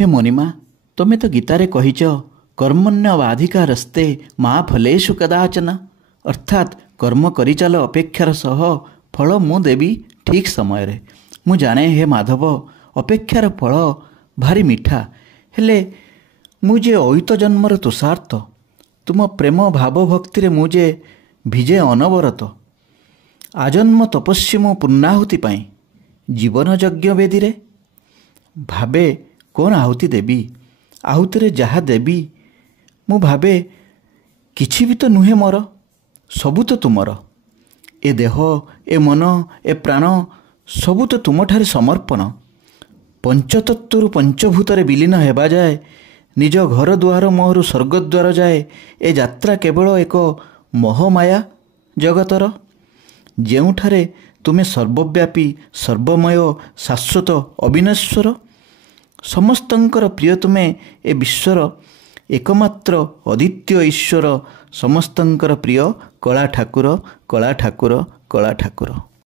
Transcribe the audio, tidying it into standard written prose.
हे मणिमा, तुमे तो गीतारे कहिच कर्मण्यवाधिकारस्ते मा फलेषु कदाचन, अर्थात कर्म करी चल अपेक्षार सह फल मु देवी ठीक समय रे। मु जाने हे माधव, अपेक्षार फल भारी मिठा, हेले मुझे अयुत जन्मर तुषार्थ, तुम प्रेम भाव भक्ति मुझे भिजे अनवरत। आजन्म तपस्वी मो पूर्णाहुति पाई जीवन यज्ञ वेदी रे भावे कौन आहुति देवी, आहुति जहाँ देवी मु भावे किछि भी तो नुहे मोर, सबु तो तुमर। ए देह ए मन ए प्राण सबु तो तुमठारे समर्पण। पंचतत्वरु पंचभूतरे विलीन हेबा जाए, निज घर दुआर मोहरु स्वर्गद्वार जाए, ए यात्रा केवल एक मोहमाया जगतर, जेउठारे तुमे सर्वव्यापी सर्वमय शाश्वत अविनश्वर। समस्तंकर प्रिय तुमे ए विश्वर एकमात्र अद्वितीय ईश्वर, समस्तंकर प्रिय कला ठाकुर कला ठाकुर कला ठाकुर।